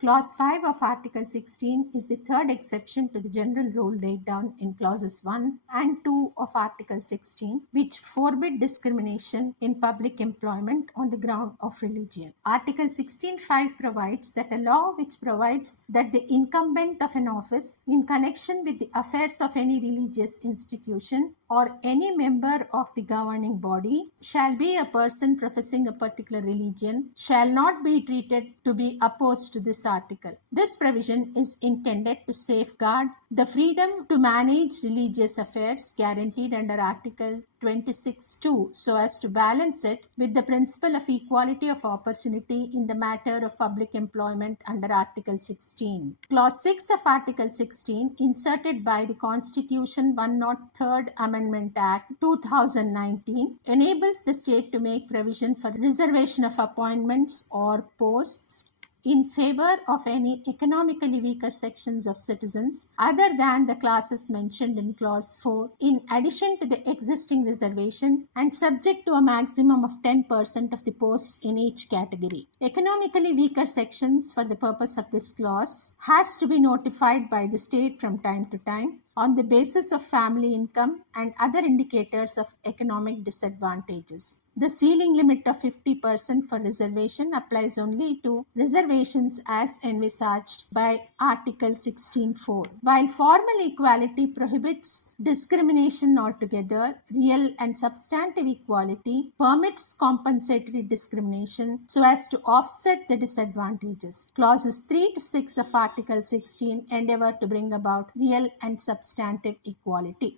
Clause 5 of Article 16 is the third exception to the general rule laid down in clauses 1 and 2 of Article 16, which forbid discrimination in public employment on the ground of religion. Article 16(5) provides that a law which provides that the incumbent of an office in connection with the affairs of any religious institution or any member of the governing body shall be a person professing a particular religion shall not be treated to be opposed to this article. This provision is intended to safeguard the freedom to manage religious affairs guaranteed under Article 26(2) so as to balance it with the principle of equality of opportunity in the matter of public employment under Article 16. Clause 6 of Article 16, inserted by the Constitution 103rd Amendment Act 2019, enables the state to make provision for reservation of appointments or posts in favor of any economically weaker sections of citizens other than the classes mentioned in Clause 4, in addition to the existing reservation and subject to a maximum of 10% of the posts in each category. Economically weaker sections for the purpose of this clause has to be notified by the state from time to time on the basis of family income and other indicators of economic disadvantages. The ceiling limit of 50% for reservation applies only to reservations as envisaged by Article 16(4). While formal equality prohibits discrimination altogether, real and substantive equality permits compensatory discrimination so as to offset the disadvantages. Clauses 3 to 6 of Article 16 endeavor to bring about real and substantive equality.